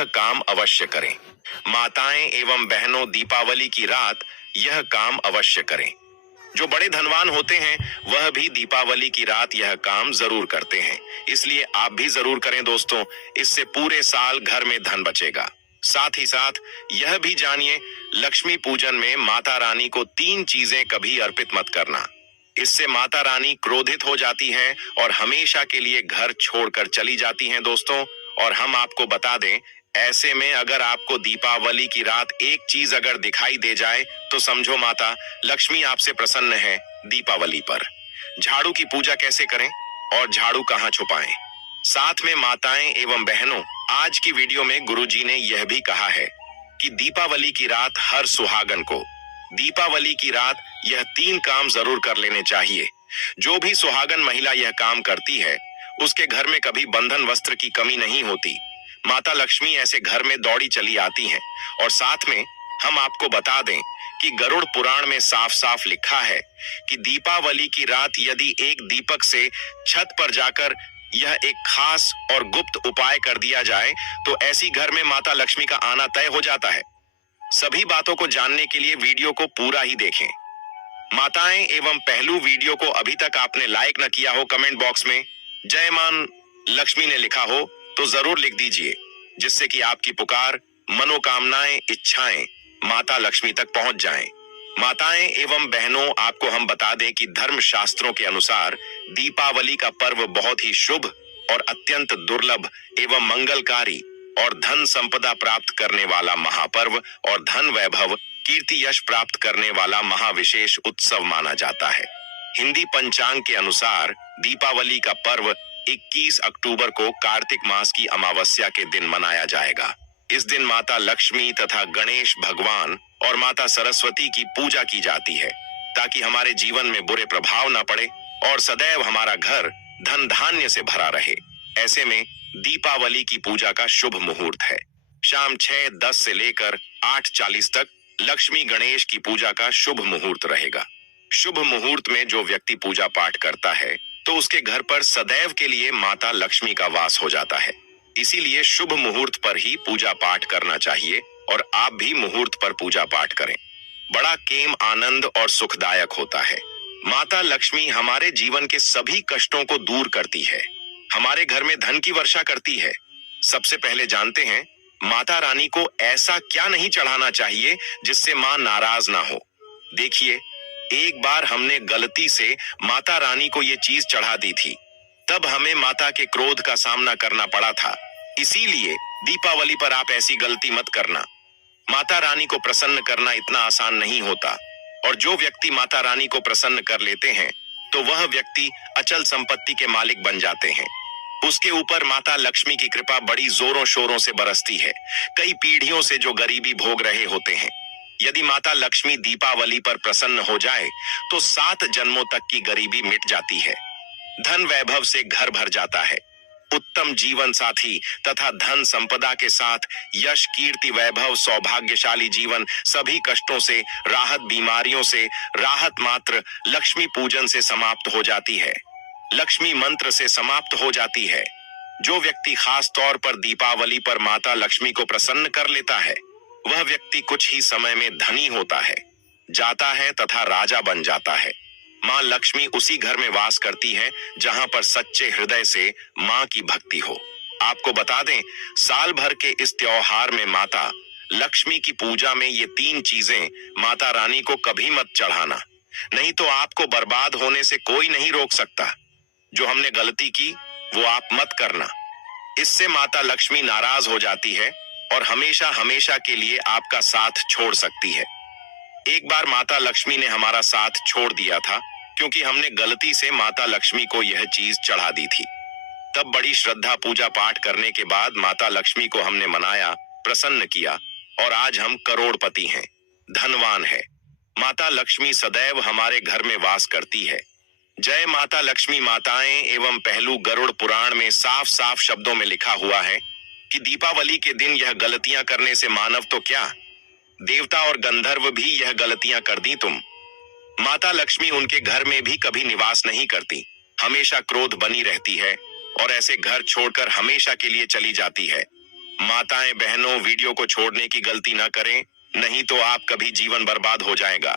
यह काम अवश्य करें। माताएं एवं बहनों, दीपावली की रात यह काम अवश्य करें। जो बड़े धनवान होते हैं वह भी दीपावली की रात यह काम जरूर करते हैं, इसलिए आप भी जरूर करें दोस्तों। इससे पूरे साल घर में धन बचेगा। साथ ही साथ यह भी जानिए, लक्ष्मी पूजन में माता रानी को 3 चीजें कभी अर्पित मत करना। इससे माता रानी क्रोधित हो जाती हैं और हमेशा के लिए घर छोड़कर चली जाती हैं दोस्तों। और हम आपको बता दें, ऐसे में अगर आपको दीपावली की रात एक चीज अगर दिखाई दे जाए तो समझो माता लक्ष्मी आपसे प्रसन्न है। दीपावली पर झाड़ू की पूजा कैसे करें और झाड़ू कहाँ छुपाएं? साथ में माताएं एवं बहनों, आज की वीडियो में गुरुजी ने यह भी कहा है कि दीपावली की रात हर सुहागन को दीपावली की रात यह 3 काम जरूर कर लेने चाहिए। जो भी सुहागन महिला यह काम करती है उसके घर में कभी बंधन वस्त्र की कमी नहीं होती। माता लक्ष्मी ऐसे घर में दौड़ी चली आती हैं। और साथ में हम आपको बता दें कि गरुड़ पुराण में साफ साफ लिखा है कि दीपावली की रात यदि एक दीपक से छत पर जाकर यह एक खास और गुप्त उपाय कर दिया जाए तो ऐसी घर में माता लक्ष्मी का आना तय हो जाता है। सभी बातों को जानने के लिए वीडियो को पूरा ही देखें। माताएं एवं पहलू, वीडियो को अभी तक आपने लाइक न किया हो, कमेंट बॉक्स में जय मां लक्ष्मी ने लिखा हो तो जरूर लिख दीजिए, जिससे कि आपकी पुकार, मनोकामनाएं, इच्छाएं माता लक्ष्मी तक पहुंच जाएं। माताएं एवं बहनों, आपको हम बता दें कि धर्म शास्त्रों के अनुसार दीपावली का पर्व बहुत ही शुभ और अत्यंत दुर्लभ एवं मंगलकारी और धन संपदा प्राप्त करने वाला महापर्व और धन वैभव, कीर्ति यश प्राप्त करने वाला महाविशेष उत्सव माना जाता है। हिंदी पंचांग के अनुसार दीपावली का पर्व 21 अक्टूबर को कार्तिक मास की अमावस्या के दिन मनाया जाएगा। इस दिन माता लक्ष्मी तथा गणेश भगवान और माता सरस्वती की पूजा की जाती है ताकि हमारे जीवन में बुरे प्रभाव न पड़े और सदैव हमारा घर धन धान्य से भरा रहे। ऐसे में दीपावली की पूजा का शुभ मुहूर्त है शाम 6:10 से लेकर 8:40 तक। लक्ष्मी गणेश की पूजा का शुभ मुहूर्त रहेगा। शुभ मुहूर्त में जो व्यक्ति पूजा पाठ करता है तो उसके घर पर सदैव के लिए माता लक्ष्मी का वास हो जाता है। इसीलिए शुभ मुहूर्त पर ही पूजा पाठ करना चाहिए और आप भी मुहूर्त पर पूजा पाठ करें। बड़ा केम, आनंद और सुखदायक होता है। माता लक्ष्मी हमारे जीवन के सभी कष्टों को दूर करती है, हमारे घर में धन की वर्षा करती है। सबसे पहले जानते हैं माता रानी को ऐसा क्या नहीं चढ़ाना चाहिए जिससे मां नाराज ना हो। देखिए, एक बार हमने गलती से माता रानी को ये चीज चढ़ा दी थी, तब हमें माता के क्रोध का सामना करना पड़ा था। इसीलिए दीपावली पर आप ऐसी गलती मत करना। माता रानी को प्रसन्न करना इतना आसान नहीं होता और जो व्यक्ति माता रानी को प्रसन्न कर लेते हैं तो वह व्यक्ति अचल संपत्ति के मालिक बन जाते हैं। उसके ऊपर माता लक्ष्मी की कृपा बड़ी जोरों शोरों से बरसती है। कई पीढ़ियों से जो गरीबी भोग रहे होते हैं, यदि माता लक्ष्मी दीपावली पर प्रसन्न हो जाए तो 7 जन्मों तक की गरीबी मिट जाती है। धन वैभव से घर भर जाता है। उत्तम जीवन साथी तथा धन संपदा के साथ यश, कीर्ति, वैभव, सौभाग्यशाली जीवन, सभी कष्टों से राहत, बीमारियों से राहत मात्र लक्ष्मी पूजन से समाप्त हो जाती है, लक्ष्मी मंत्र से समाप्त हो जाती है। जो व्यक्ति खास तौर पर दीपावली पर माता लक्ष्मी को प्रसन्न कर लेता है वह व्यक्ति कुछ ही समय में धनी होता है, जाता है तथा राजा बन जाता है। मां लक्ष्मी उसी घर में वास करती है जहां पर सच्चे हृदय से मां की भक्ति हो। आपको बता दें, साल भर के इस त्योहार में माता लक्ष्मी की पूजा में ये 3 चीजें माता रानी को कभी मत चढ़ाना, नहीं तो आपको बर्बाद होने से कोई नहीं रोक सकता। जो हमने गलती की वो आप मत करना, इससे माता लक्ष्मी नाराज हो जाती है और हमेशा हमेशा के लिए आपका साथ छोड़ सकती है। एक बार माता लक्ष्मी ने हमारा साथ छोड़ दिया था क्योंकि हमने गलती से माता लक्ष्मी को यह चीज चढ़ा दी थी। तब बड़ी श्रद्धा पूजा पाठ करने के बाद माता लक्ष्मी को हमने मनाया, प्रसन्न किया और आज हम करोड़पति हैं, धनवान है। माता लक्ष्मी सदैव हमारे घर में वास करती है। जय माता लक्ष्मी। माताएं एवं पहलू, गरुड़ पुराण में साफ साफ शब्दों में लिखा हुआ है कि दीपावली के दिन यह गलतियां करने से मानव तो क्या, देवता और गंधर्व भी यह गलतियां कर दी तुम। माता लक्ष्मी उनके घर में भी कभी निवास नहीं करती, हमेशा क्रोध बनी रहती है और ऐसे घर छोड़कर हमेशा के लिए चली जाती है। माताएं बहनों, वीडियो को छोड़ने की गलती न करें, नहीं तो आप कभी जीवन बर्बाद हो जाएगा।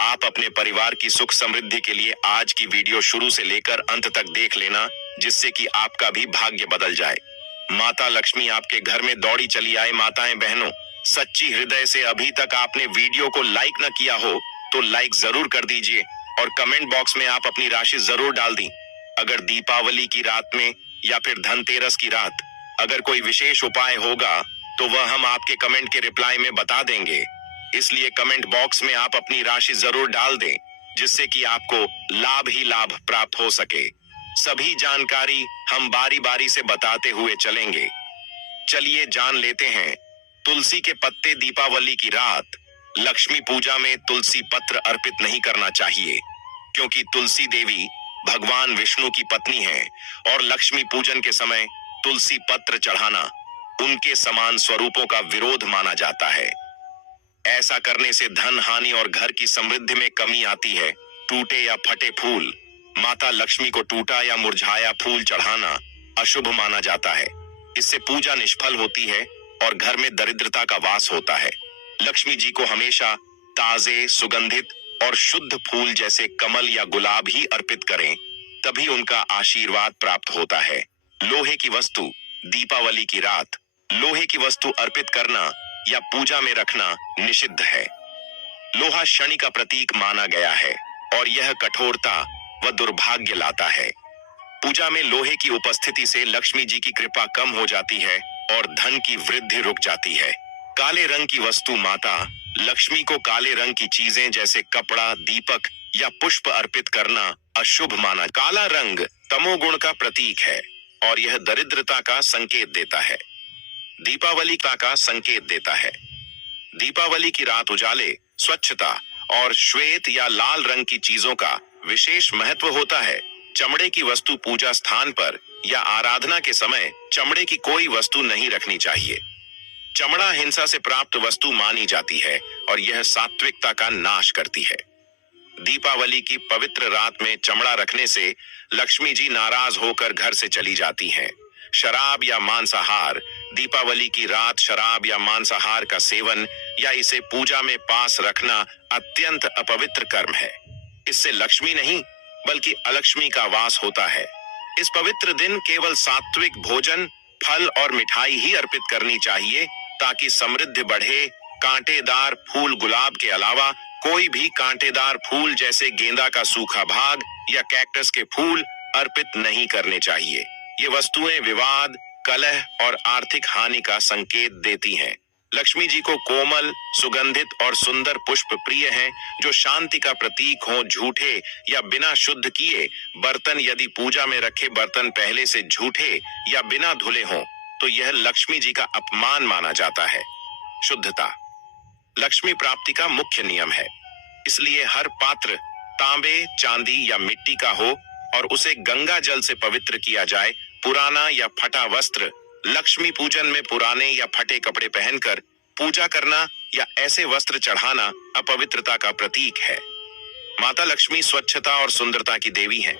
आप अपने परिवार की सुख समृद्धि के लिए आज की वीडियो शुरू से लेकर अंत तक देख लेना, जिससे कि आपका भी भाग्य बदल जाए। माता लक्ष्मी आपके घर में दौड़ी चली आए। माताएं बहनों, सच्ची हृदय से अभी तक आपने वीडियो को लाइक न किया हो तो लाइक जरूर कर दीजिए और कमेंट बॉक्स में आप अपनी राशि जरूर डाल दी। अगर दीपावली की रात में या फिर धनतेरस की रात अगर कोई विशेष उपाय होगा तो वह हम आपके कमेंट के रिप्लाई में बता देंगे। इसलिए कमेंट बॉक्स में आप अपनी राशि जरूर डाल दें, जिससे कि आपको लाभ ही लाभ प्राप्त हो सके। सभी जानकारी हम बारी बारी से बताते हुए चलेंगे। चलिए जान लेते हैं। तुलसी के पत्ते। दीपावली की रात लक्ष्मी पूजा में तुलसी पत्र अर्पित नहीं करना चाहिए, क्योंकि तुलसी देवी भगवान विष्णु की पत्नी है और लक्ष्मी पूजन के समय तुलसी पत्र चढ़ाना उनके समान स्वरूपों का विरोध माना जाता है। ऐसा करने से धन हानि और घर की समृद्धि में कमी आती है। टूटे या फटे फूल। माता लक्ष्मी को टूटा या मुरझाया फूल चढ़ाना अशुभ माना जाता है। इससे पूजा निष्फल होती है और घर में दरिद्रता का वास होता है। लक्ष्मी जी को हमेशा ताजे, सुगंधित और शुद्ध फूल जैसे कमल या गुलाब ही अर्पित करें, तभी उनका आशीर्वाद प्राप्त होता है। लोहे की वस्तु। दीपावली की रात लोहे की वस्तु अर्पित करना या पूजा में रखना निषिद्ध है। लोहा शनि का प्रतीक माना गया है और यह कठोरता व दुर्भाग्य लाता है। पूजा में लोहे की उपस्थिति से लक्ष्मी जी की कृपा कम हो जाती है और धन की वृद्धि रुक जाती है। काले रंग की वस्तु। माता लक्ष्मी को काले रंग की चीजें जैसे कपड़ा, दीपक या पुष्प अर्पित करना अशुभ माना। काला रंग तमोगुण का प्रतीक है और यह दरिद्रता का संकेत देता है। दीपावली का संकेत देता है। दीपावली की रात उजाले, स्वच्छता और श्वेत या लाल रंग की चीजों का विशेष महत्व होता है। चमड़े की वस्तु। पूजा स्थान पर या आराधना के समय चमड़े की कोई वस्तु नहीं रखनी चाहिए। चमड़ा हिंसा से प्राप्त वस्तु मानी जाती है और यह सात्विकता का नाश करती है। दीपावली की पवित्र रात में चमड़ा रखने से लक्ष्मी जी नाराज होकर घर से चली जाती हैं। शराब या मांसाहार। दीपावली की रात शराब या मांसाहार का सेवन या इसे पूजा में पास रखना अत्यंत अपवित्र कर्म है। इससे लक्ष्मी नहीं बल्कि अलक्ष्मी का वास होता है। इस पवित्र दिन केवल सात्विक भोजन, फल और मिठाई ही अर्पित करनी चाहिए, ताकि समृद्धि बढ़े। कांटेदार फूल। गुलाब के अलावा कोई भी कांटेदार फूल जैसे गेंदा का सूखा भाग या कैक्टस के फूल अर्पित नहीं करने चाहिए। ये वस्तुएं विवाद, कलह और आर्थिक हानि का संकेत देती हैं। लक्ष्मी जी को कोमल, सुगंधित और सुंदर पुष्प प्रिय हैं, जो शांति का प्रतीक हों। झूठे या बिना शुद्ध किए बर्तन। यदि पूजा में रखे बर्तन पहले से झूठे या बिना धुले हों तो यह लक्ष्मी जी का अपमान माना जाता है। शुद्धता लक्ष्मी प्राप्ति का मुख्य नियम है, इसलिए हर पात्र तांबे, चांदी या मिट्टी का हो और उसे गंगा जल से पवित्र किया जाए। पुराना या फटा वस्त्र। लक्ष्मी पूजन में पुराने या फटे कपड़े पहनकर पूजा करना या ऐसे वस्त्र चढ़ाना अपवित्रता का प्रतीक है। माता लक्ष्मी स्वच्छता और सुंदरता की देवी हैं।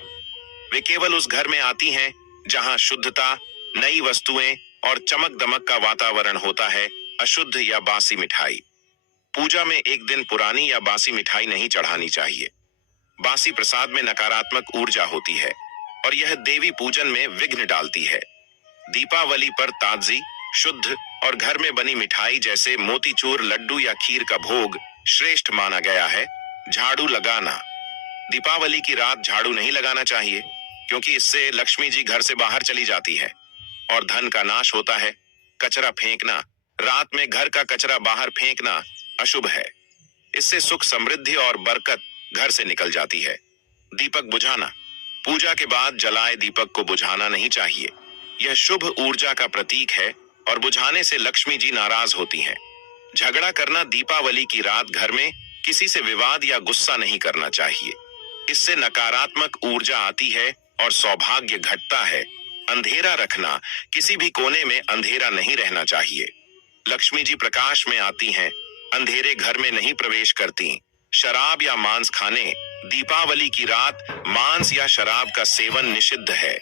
वे केवल उस घर में आती हैं जहां शुद्धता, नई वस्तुएं और चमक दमक का वातावरण होता है। अशुद्ध या बासी मिठाई। पूजा में एक दिन पुरानी या बासी मिठाई नहीं चढ़ानी चाहिए। बासी प्रसाद में नकारात्मक ऊर्जा होती है और यह देवी पूजन में विघ्न डालती है। दीपावली पर ताजी, शुद्ध और घर में बनी मिठाई जैसे मोतीचूर, लड्डू या खीर का भोग श्रेष्ठ माना गया है। झाड़ू लगाना। दीपावली की रात झाड़ू नहीं लगाना चाहिए, क्योंकि इससे लक्ष्मी जी घर से बाहर चली जाती है और धन का नाश होता है। कचरा फेंकना। रात में घर का कचरा बाहर फेंकना अशुभ है। इससे सुख, समृद्धि और बरकत घर से निकल जाती है। दीपक बुझाना। पूजा के बाद जलाए दीपक को बुझाना नहीं चाहिए। यह शुभ ऊर्जा का प्रतीक है और बुझाने से लक्ष्मी जी नाराज होती हैं। झगड़ा करना। दीपावली की रात घर में किसी से विवाद या गुस्सा नहीं करना चाहिए। इससे नकारात्मक ऊर्जा आती है और सौभाग्य घटता है। अंधेरा रखना। किसी भी कोने में अंधेरा नहीं रहना चाहिए। लक्ष्मी जी प्रकाश में आती हैं, अंधेरे घर में नहीं प्रवेश करती। शराब या मांस खाने। दीपावली की रात मांस या शराब का सेवन निषिद्ध है।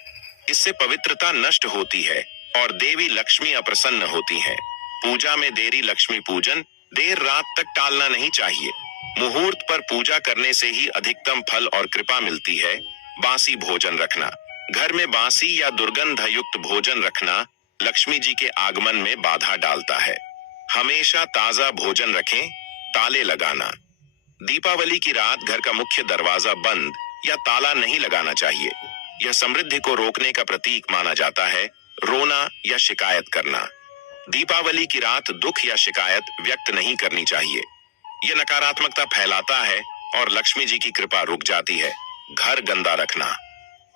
इससे पवित्रता नष्ट होती है और देवी लक्ष्मी अप्रसन्न होती हैं। पूजा में देरी लक्ष्मी पूजन देर रात तक टालना नहीं चाहिए। मुहूर्त पर पूजा करने से ही अधिकतम फल और कृपा मिलती है। बासी भोजन रखना, घर में बासी या दुर्गंध युक्त भोजन रखना लक्ष्मी जी के आगमन में बाधा डालता है। हमेशा ताजा भोजन रखें। ताले लगाना, दीपावली की रात घर का मुख्य दरवाजा बंद या ताला नहीं लगाना चाहिए। यह समृद्धि को रोकने का प्रतीक माना जाता है। रोना या शिकायत करना, दीपावली की रात दुख या शिकायत व्यक्त नहीं करनी चाहिए। यह नकारात्मकता फैलाता है और लक्ष्मी जी की कृपा रुक जाती है। घर गंदा रखना,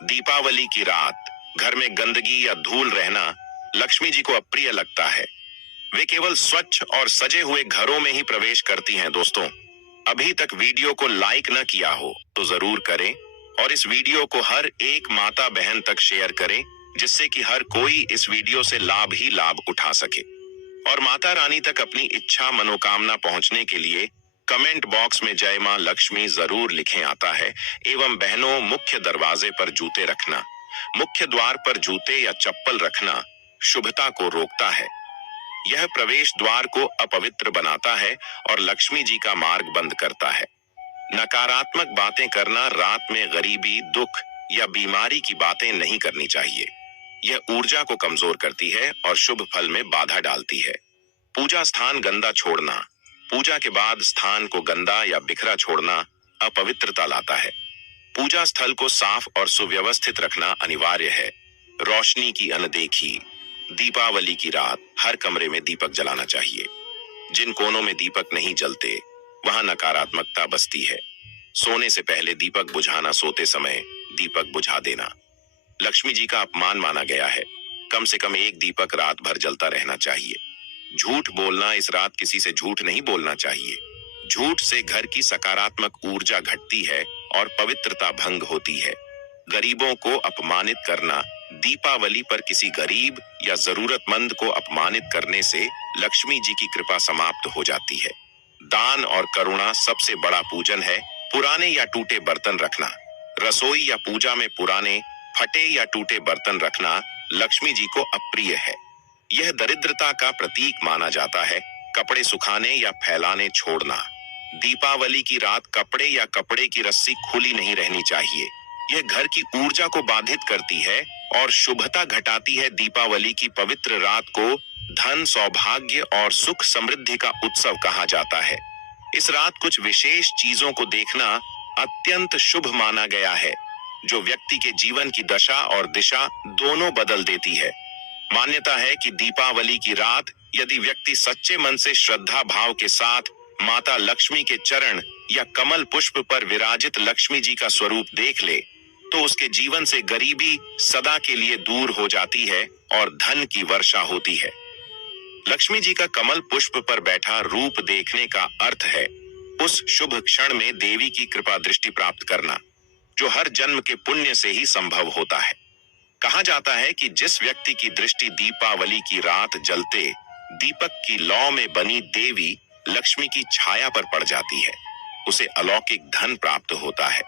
दीपावली की रात घर में गंदगी या धूल रहना लक्ष्मी जी को अप्रिय लगता है। वे केवल स्वच्छ और सजे हुए घरों में ही प्रवेश करती हैं। दोस्तों, अभी तक वीडियो को लाइक न किया हो तो जरूर करें और इस वीडियो को हर एक माता बहन तक शेयर करें, जिससे कि हर कोई इस वीडियो से लाभ ही लाभ उठा सके। और माता रानी तक अपनी इच्छा मनोकामना पहुंचने के लिए कमेंट बॉक्स में जय मां लक्ष्मी जरूर लिखें आता है। एवं बहनों, मुख्य दरवाजे पर जूते रखना, मुख्य द्वार पर जूते या चप्पल रखना शुभता को रोकता है। यह प्रवेश द्वार को अपवित्र बनाता है और लक्ष्मी जी का मार्ग बंद करता है। नकारात्मक बातें करना, रात में गरीबी, दुख या बीमारी की बातें नहीं करनी चाहिए। यह ऊर्जा को कमजोर करती है और शुभ फल में बाधा डालती है। पूजा स्थान गंदा छोड़ना, पूजा के बाद स्थान को गंदा या बिखरा छोड़ना अपवित्रता लाता है। पूजा स्थल को साफ और सुव्यवस्थित रखना अनिवार्य है। रोशनी की अनदेखी, दीपावली की रात हर कमरे में दीपक जलाना चाहिए। जिन कोनों में दीपक नहीं जलते वहां नकारात्मकता बसती है। सोने से पहले दीपक बुझाना, सोते समय दीपक बुझा देना लक्ष्मी जी का अपमान माना गया है। कम से कम एक दीपक रात भर जलता रहना चाहिए। झूठ बोलना, इस रात किसी से झूठ नहीं बोलना चाहिए। झूठ से घर की सकारात्मक ऊर्जा घटती है और पवित्रता भंग होती है। गरीबों को अपमानित करना, दीपावली पर किसी गरीब या जरूरतमंद को अपमानित करने से लक्ष्मी जी की कृपा समाप्त हो जाती है। दान और करुणा सबसे बड़ा पूजन है। पुराने या टूटे बर्तन रखना, रसोई या पूजा में पुराने, फटे या टूटे बर्तन रखना लक्ष्मी जी को अप्रिय है। यह दरिद्रता का प्रतीक माना जाता है। कपड़े सुखाने या फैलाने छोड़ना, दीपावली की रात कपड़े या कपड़े की रस्सी खुली नहीं रहनी चाहिए। यह घर की ऊर्जा को बाधित करती है और शुभता घटाती है। दीपावली की पवित्र रात को धन, सौभाग्य और सुख समृद्धि का उत्सव कहा जाता है। इस रात कुछ विशेष चीजों को देखना अत्यंत शुभ माना गया है, जो व्यक्ति के जीवन की दशा और दिशा दोनों बदल देती है। मान्यता है कि दीपावली की रात यदि व्यक्ति सच्चे मन से श्रद्धा भाव के साथ माता लक्ष्मी के चरण या कमल पुष्प पर विराजित लक्ष्मी जी का स्वरूप देख ले, तो उसके जीवन से गरीबी सदा के लिए दूर हो जाती है और धन की वर्षा होती है। लक्ष्मी जी का कमल पुष्प पर बैठा रूप देखने का अर्थ है उस शुभ क्षण में देवी की कृपा दृष्टि प्राप्त करना, जो हर जन्म के पुण्य से ही संभव होता है। कहा जाता है कि जिस व्यक्ति की दृष्टि दीपावली की रात जलते दीपक की लौ में बनी देवी लक्ष्मी की छाया पर पड़ जाती है, उसे अलौकिक धन प्राप्त होता है।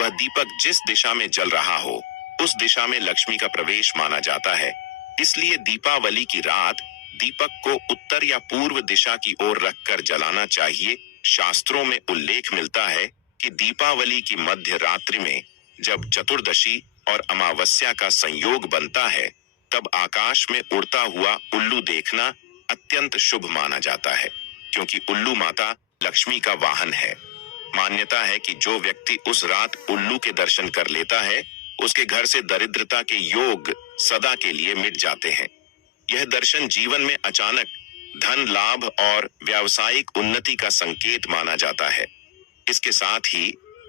वह दीपक जिस दिशा में जल रहा हो, उस दिशा में लक्ष्मी का प्रवेश माना जाता है। इसलिए दीपावली की रात दीपक को उत्तर या पूर्व दिशा की ओर रखकर जलाना चाहिए। शास्त्रों में उल्लेख मिलता है कि दीपावली की मध्य रात्रि में जब चतुर्दशी और अमावस्या का संयोग बनता है, तब आकाश में उड़ता हुआ उल्लू देखना अत्यंत शुभ माना जाता है, क्योंकि उल्लू माता लक्ष्मी का वाहन है। मान्यता है कि जो व्यक्ति उस रात उल्लू के दर्शन कर लेता है, उसके घर से दरिद्रता के योग सदा के लिए मिट जाते हैं। यह दर्शन जीवन में अचानक धन लाभ और व्यावसायिक उन्नति का संकेत माना जाता है। इसके साथ ही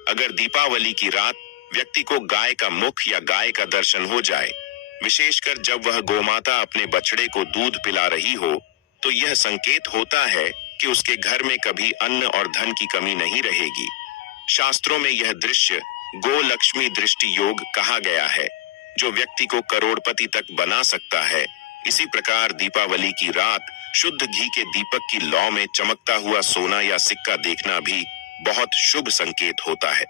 अगर दीपावली की रात व्यक्ति को गाय का मुख या गाय का दर्शन हो जाए, विशेषकर जब वह गोमाता अपने बछड़े को दूध पिला रही हो, तो यह संकेत होता है कि उसके घर में कभी अन्न और धन की कमी नहीं रहेगी। शास्त्रों में यह दृश्य गो लक्ष्मी दृष्टि योग कहा गया है, जो व्यक्ति को करोड़पति तक बना सकता है। इसी प्रकार दीपावली की रात शुद्ध घी के दीपक की लौ में चमकता हुआ सोना या सिक्का देखना भी बहुत शुभ संकेत होता है।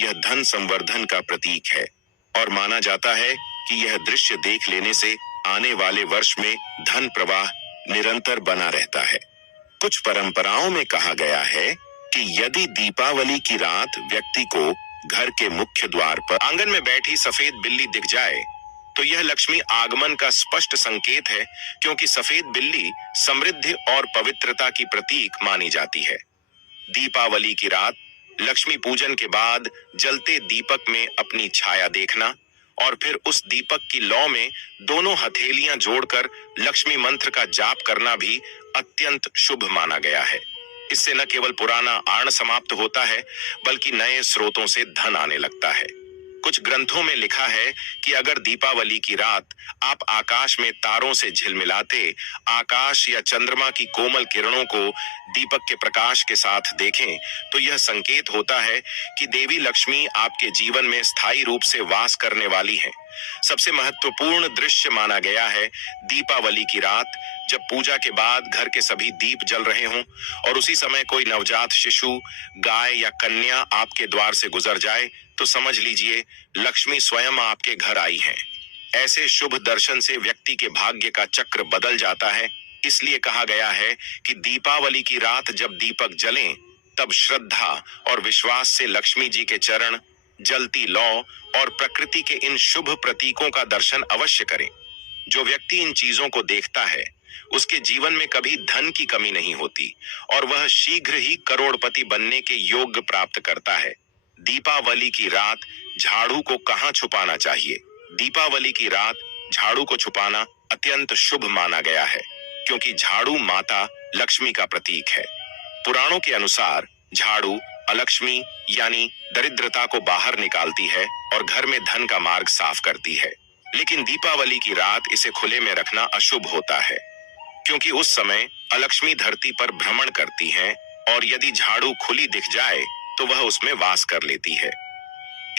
यह धन संवर्धन का प्रतीक है और माना जाता है कि यह दृश्य देख लेने से आने वाले वर्ष में धन प्रवाह निरंतर बना रहता है। कुछ परंपराओं में कहा गया है कि यदि दीपावली की रात व्यक्ति को घर के मुख्य द्वार पर आंगन में बैठी सफेद बिल्ली दिख जाए तो यह लक्ष्मी आगमन का स्पष्ट संकेत है, क्योंकि सफेद बिल्ली समृद्धि और पवित्रता की प्रतीक मानी जाती है। दीपावली की रात लक्ष्मी पूजन के बाद जलते दीपक में अपनी छाया देखना और फिर उस दीपक की लौ में दोनों हथेलियां जोड़कर लक्ष्मी मंत्र का जाप करना भी अत्यंत शुभ माना गया है। इससे न केवल पुराना आर्ण समाप्त होता है, बल्कि नए स्रोतों से धन आने लगता है। कुछ ग्रंथों में लिखा है कि अगर दीपावली की रात आप आकाश में तारों से झिलमिलाते आकाश या चंद्रमा की कोमल किरणों को दीपक के प्रकाश के साथ देखें तो यह संकेत होता है कि देवी लक्ष्मी आपके जीवन में स्थायी रूप से वास करने वाली हैं। सबसे महत्वपूर्ण दृश्य माना गया है दीपावली की रात जब पूजा के बाद घर के सभी दीप जल रहे हों और उसी समय कोई नवजात शिशु, गाय या कन्या आपके द्वार से गुजर जाए तो समझ लीजिए लक्ष्मी स्वयं आपके घर आई हैं। ऐसे शुभ दर्शन से व्यक्ति के भाग्य का चक्र बदल जाता है। इसलिए कहा गया है कि दीपावली की रात जब दीपक जलें तब श्रद्धा और विश्वास से लक्ष्मी जी के चरण, जलती लौ और प्रकृति के इन शुभ प्रतीकों का दर्शन अवश्य करें। जो व्यक्ति इन चीजों को देखता है उसके जीवन में कभी धन की कमी नहीं होती और वह शीघ्र ही करोड़पति बनने के योग्य प्राप्त करता है। दीपावली की रात झाड़ू को कहाँ छुपाना चाहिए? दीपावली की रात झाड़ू को छुपाना अत्यंत शुभ माना गया है, क्योंकि झाड़ू माता लक्ष्मी का प्रतीक है। पुराणों के अनुसार झाड़ू अलक्ष्मी यानी दरिद्रता को बाहर निकालती है और घर में धन का मार्ग साफ करती है। लेकिन दीपावली की रात इसे खुले में रखना अशुभ होता है, क्योंकि उस समय अलक्ष्मी धरती पर भ्रमण करती हैं और यदि झाड़ू खुली दिख जाए तो वह उसमें वास कर लेती है।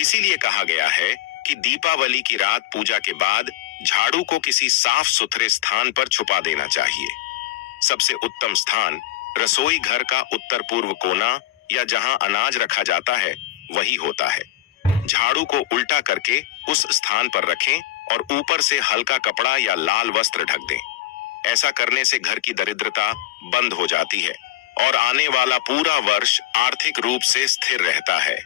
इसीलिए कहा गया है कि दीपावली की रात पूजा के बाद झाड़ू को किसी साफ सुथरे स्थान पर छुपा देना चाहिए। सबसे उत्तम स्थान रसोई घर का उत्तर पूर्व कोना या जहां अनाज रखा जाता है वही होता है। झाड़ू को उल्टा करके उस स्थान पर रखें और ऊपर से हल्का कपड़ा या लाल वस्त्र ढक दें। ऐसा करने से घर की दरिद्रता बंद हो जाती है और आने वाला पूरा वर्ष आर्थिक रूप से स्थिर रहता है।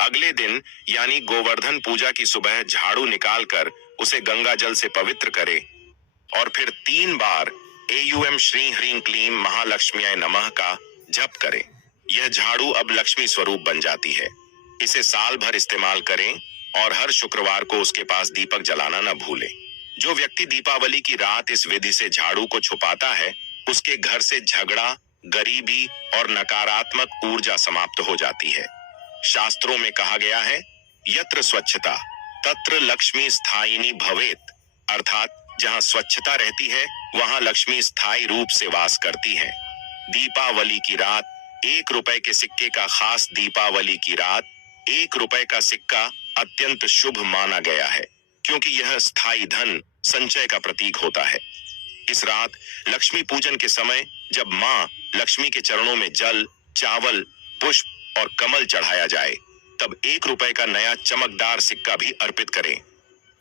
अगले दिन यानी गोवर्धन पूजा की सुबह झाड़ू निकालकर उसे गंगा जल से पवित्र करें और फिर 3 बार एयूएम श्री ह्रीं क्लीं महालक्ष्म्याय नमः का जप करें। यह झाड़ू अब लक्ष्मी स्वरूप बन जाती है। इसे साल भर इस्तेमाल करें और हर शुक्रवार को उसके पास दीपक जलाना न भूलें। जो व्यक्ति दीपावली की रात इस विधि से झाड़ू को छुपाता है उसके घर से झगड़ा, गरीबी और नकारात्मक ऊर्जा समाप्त हो जाती है। शास्त्रों में कहा गया है यत्र स्वच्छता तत्र लक्ष्मी स्थायिनी भवेत, अर्थात जहां स्वच्छता रहती है वहां लक्ष्मी स्थायी रूप से वास करती है। दीपावली की रात 1 रुपए के सिक्के का खास दीपावली की रात 1 रुपए का सिक्का अत्यंत शुभ माना गया है, क्योंकि यह स्थायी धन संचय का प्रतीक होता है। इस रात लक्ष्मी पूजन के समय जब मां लक्ष्मी के चरणों में जल, चावल, पुष्प और कमल चढ़ाया जाए तब 1 रुपए का नया चमकदार सिक्का भी अर्पित करें।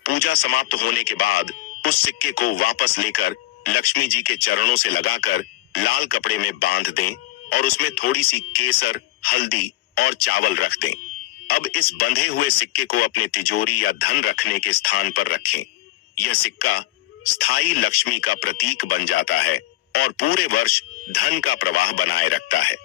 पूजा समाप्त होने के बाद उस सिक्के को वापस लेकर लक्ष्मी जी के चरणों से लगाकर लाल कपड़े में बांध दें और उसमें थोड़ी सी केसर, हल्दी और चावल रख दें। अब इस बंधे हुए सिक्के को अपने तिजोरी या धन रखने के स्थान पर रखें। यह सिक्का स्थायी लक्ष्मी का प्रतीक बन जाता है और पूरे वर्ष धन का प्रवाह बनाए रखता है।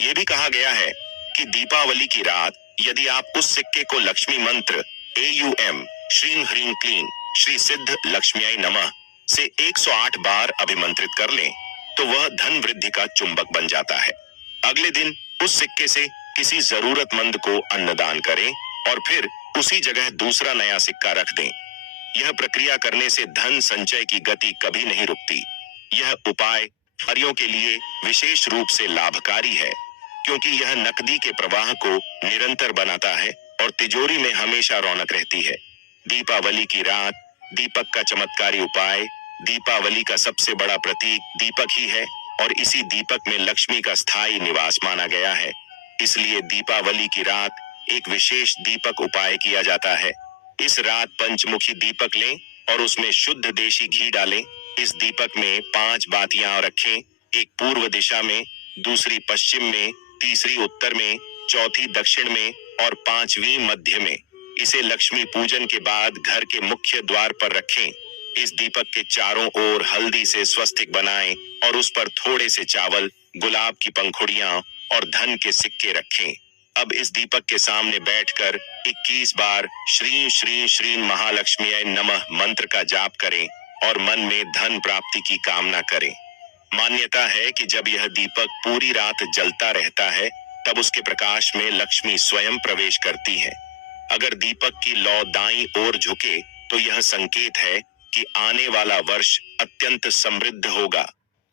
यह भी कहा गया है कि दीपावली की रात यदि आप उस सिक्के को लक्ष्मी मंत्र एयूएम श्रीं ह्रीं क्लीं श्री सिद्ध लक्ष्म्याय नमः से 108 बार अभिमंत्रित कर लें तो वह धन वृद्धि का चुंबक बन जाता है। अगले दिन उस सिक्के से किसी जरूरतमंद को अन्नदान करें और फिर उसी जगह दूसरा नया सिक्का रख दें। यह प्रक्रिया करने से धन संचय की गति कभी नहीं रुकती। यह उपाय व्यापारियों के लिए विशेष रूप से लाभकारी है, क्योंकि यह नकदी के प्रवाह को निरंतर बनाता है और तिजोरी में हमेशा रौनक रहती है। दीपावली की रात दीपक का चमत्कारी उपाय। दीपावली का सबसे बड़ा प्रतीक दीपक ही है और इसी दीपक में लक्ष्मी का स्थायी निवास माना गया है। इसलिए दीपावली की रात एक विशेष दीपक उपाय किया जाता है। इस रात पंचमुखी दीपक लें और उसमें शुद्ध देशी घी डालें। इस दीपक में 5 बातियां रखें, एक पूर्व दिशा में, दूसरी पश्चिम में, तीसरी उत्तर में, चौथी दक्षिण में और 5वीं मध्य में। इसे लक्ष्मी पूजन के बाद घर के मुख्य द्वार पर रखें। इस दीपक के चारों ओर हल्दी से स्वस्तिक बनाएं और उस पर थोड़े से चावल, गुलाब की पंखुड़ियां और धन के सिक्के रखें। अब इस दीपक के सामने बैठकर 21 बार श्री श्री श्री महालक्ष्मीय नमः मंत्र का जाप करें और मन में धन प्राप्ति की कामना करें। मान्यता है कि जब यह दीपक पूरी रात जलता रहता है, तब उसके प्रकाश में लक्ष्मी स्वयं प्रवेश करती है। अगर दीपक की लौ दाईं ओर झुके तो यह संकेत है कि आने वाला वर्ष अत्यंत समृद्ध होगा।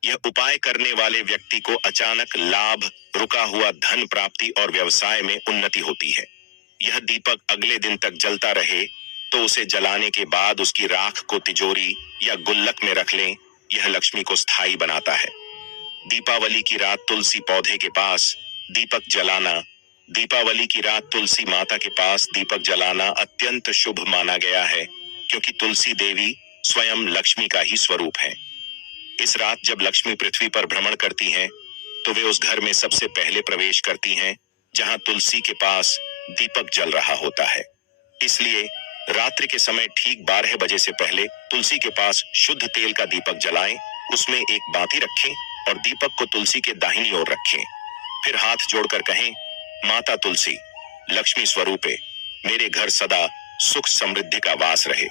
यह उपाय करने वाले व्यक्ति को अचानक लाभ, रुका हुआ धन प्राप्ति और व्यवसाय में उन्नति होती है। यह दीपक अगले दिन तक जलता रहे तो उसे जलाने के बाद उसकी राख को तिजोरी या गुल्लक में रख लें। यह लक्ष्मी को स्थायी बनाता है। दीपावली की रात तुलसी पौधे के पास दीपक जलाना। दीपावली की रात तुलसी माता के पास दीपक जलाना अत्यंत शुभ माना गया है, क्योंकि तुलसी देवी स्वयं लक्ष्मी का ही स्वरूप है। इस रात जब लक्ष्मी पृथ्वी पर भ्रमण करती हैं, तो वे उस घर में सबसे पहले प्रवेश करती हैं जहां तुलसी के पास दीपक जल रहा होता है। इसलिए रात्रि के समय ठीक 12 बजे से पहले तुलसी के पास शुद्ध तेल का दीपक जलाएं, उसमें एक बाती रखें और दीपक को तुलसी के दाहिनी ओर रखें। फिर हाथ जोड़कर कहें, माता तुलसी, लक्ष्मी स्वरूपे, मेरे घर सदा सुख समृद्धि का वास रहे।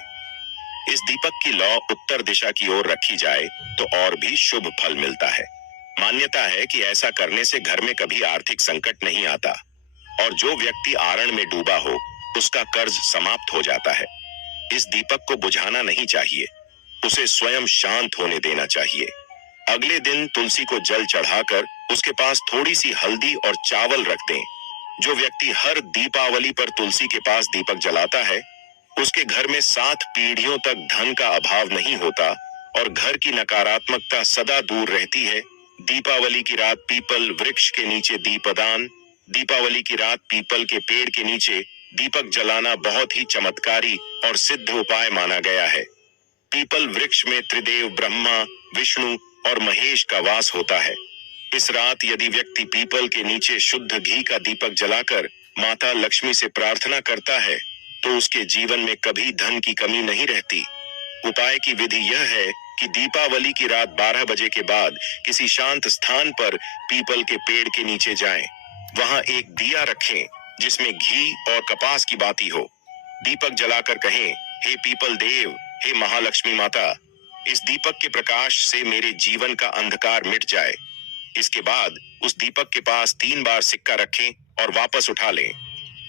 इस दीपक की लौ उत्तर दिशा की ओर रखी जाए तो और भी शुभ फल मिलता है। मान्यता है कि ऐसा करने से घर में कभी आर्थिक संकट नहीं आता और जो व्यक्ति आरण में डूबा हो उसका कर्ज समाप्त हो जाता है। इस दीपक को बुझाना नहीं चाहिए, उसे स्वयं शांत होने देना चाहिए। अगले दिन तुलसी को जल चढ़ाकर उसके पास थोड़ी सी हल्दी और चावल रख दें। जो व्यक्ति हर दीपावली पर तुलसी के पास दीपक जलाता है, उसके घर में 7 पीढ़ियों तक धन का अभाव नहीं होता और घर की नकारात्मकता सदा दूर रहती है। दीपावली की रात पीपल वृक्ष के नीचे दीपदान। दीपावली की रात पीपल के पेड़ के नीचे दीपक जलाना बहुत ही चमत्कारी और सिद्ध उपाय माना गया है। पीपल वृक्ष में त्रिदेव ब्रह्मा, विष्णु और महेश का वास होता है। इस रात यदि व्यक्ति पीपल के नीचे शुद्ध घी का दीपक जलाकर माता लक्ष्मी से प्रार्थना करता है तो उसके जीवन में कभी धन की कमी नहीं रहती। उपाय की विधि यह है कि दीपावली की रात 12 बजे के बाद किसी शांत स्थान पर पीपल के पेड़ के नीचे जाएं। वहां एक दिया रखें जिसमें घी और कपास की बाती हो। दीपक जलाकर कहें, हे पीपल देव, हे महालक्ष्मी माता, इस दीपक के प्रकाश से मेरे जीवन का अंधकार मिट जाए। इसके बाद उस दीपक के पास 3 बार सिक्का रखें और वापस उठा लें।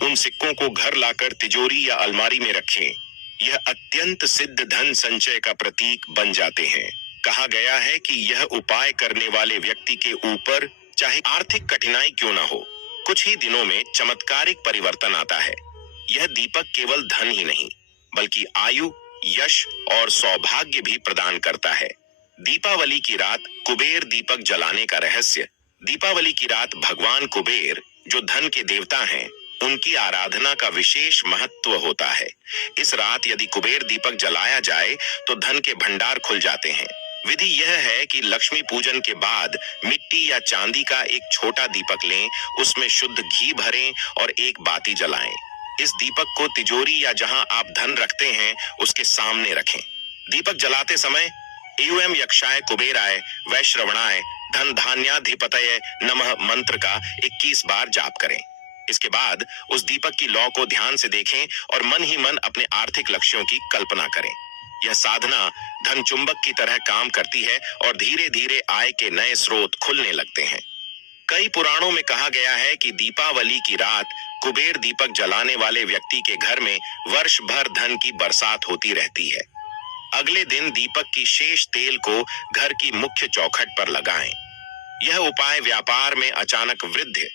उन सिक्कों को घर लाकर तिजोरी या अलमारी में रखें। यह अत्यंत सिद्ध धन संचय का प्रतीक बन जाते हैं। कहा गया है कि यह उपाय करने वाले व्यक्ति के ऊपर चाहे आर्थिक कठिनाई क्यों न हो, कुछ ही दिनों में चमत्कारिक परिवर्तन आता है। यह दीपक केवल धन ही नहीं, बल्कि आयु, यश और सौभाग्य भी प्रदान करता है। दीपावली की रात कुबेर दीपक जलाने का रहस्य। दीपावली की रात भगवान कुबेर, जो धन के देवता हैं, उनकी आराधना का विशेष महत्व होता है। इस रात यदि कुबेर दीपक जलाया जाए तो धन के भंडार खुल जाते हैं। विधि यह है कि लक्ष्मी पूजन के बाद मिट्टी या चांदी का एक छोटा दीपक लें, उसमें शुद्ध घी भरें और एक बाती जलाएं। इस दीपक को तिजोरी या जहां आप धन रखते हैं उसके सामने रखें। दीपक जलाते समय एवं यक्षाय कुबेराय वैश्रवणाय धन धान्याधिपतये नमः मंत्र का 21 बार जाप करें। इसके बाद उस दीपक की लौ को ध्यान से देखें और मन ही मन अपने आर्थिक लक्ष्यों की कल्पना करें। यह साधना धन चुंबक की तरह काम करती है और धीरे धीरे आय के नए स्रोत खुलने लगते हैं। कई पुराणों में कहा गया है कि दीपावली की रात कुबेर दीपक जलाने वाले व्यक्ति के घर में वर्ष भर धन की बरसात होती रहती है। अगले दिन दीपक की शेष तेल को घर की मुख्य चौखट पर लगाएं। यह उपाय व्यापार में अचानक वृद्धि,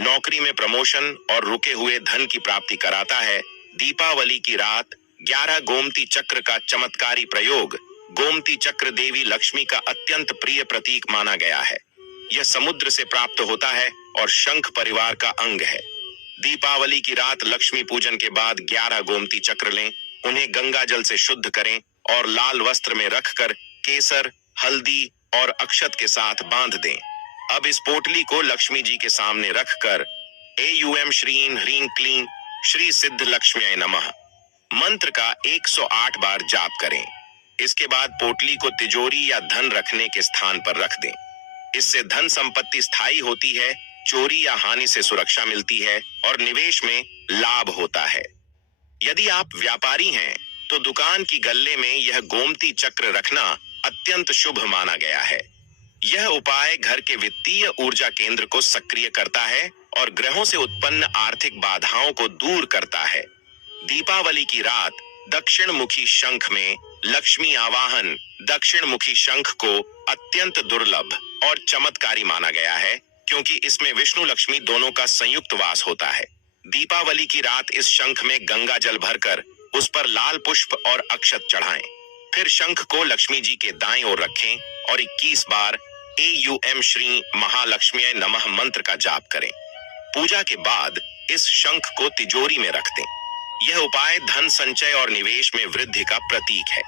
नौकरी में प्रमोशन और रुके हुए धन की प्राप्ति कराता है। दीपावली की रात 11 गोमती चक्र का चमत्कारी प्रयोग। गोमती चक्र देवी लक्ष्मी का अत्यंत प्रिय प्रतीक माना गया है। यह समुद्र से प्राप्त होता है और शंख परिवार का अंग है। दीपावली की रात लक्ष्मी पूजन के बाद 11 गोमती चक्र लें, उन्हें गंगा जल से शुद्ध करें और लाल वस्त्र में रखकर केसर, हल्दी और अक्षत के साथ बांध दें। अब इस पोटली को लक्ष्मी जी के सामने रखकर एयूएम श्रीं ह्रीं क्लीं श्री सिद्ध लक्ष्म्यै नमः मंत्र का 108 बार जाप करें। इसके बाद पोटली को तिजोरी या धन रखने के स्थान पर रख दें। इससे धन संपत्ति स्थायी होती है, चोरी या हानि से सुरक्षा मिलती है और निवेश में लाभ होता है। यदि आप व्यापारी हैं तो दुकान की गल्ले में यह गोमती चक्र रखना अत्यंत शुभ माना गया है। यह उपाय घर के वित्तीय ऊर्जा केंद्र को सक्रिय करता है और ग्रहों से उत्पन्न आर्थिक बाधाओं को दूर करता है। दीपावली की रात दक्षिण मुखी शंख में लक्ष्मी आवाहन। दक्षिण मुखी शंख को अत्यंत दुर्लभ और चमत्कारी माना गया है क्योंकि इसमें विष्णु लक्ष्मी दोनों का संयुक्त वास होता है। दीपावली की रात इस शंख में गंगा जल भरकर उस पर लाल पुष्प और अक्षत चढ़ाएं। फिर शंख को लक्ष्मी जी के दाईं ओर रखें और 21 बार एयूएम श्री महालक्ष्म्यै नमः मंत्र का जाप करें। पूजा के बाद इस शंख को तिजोरी में रख दें। यह उपाय धन संचय और निवेश में वृद्धि का प्रतीक है।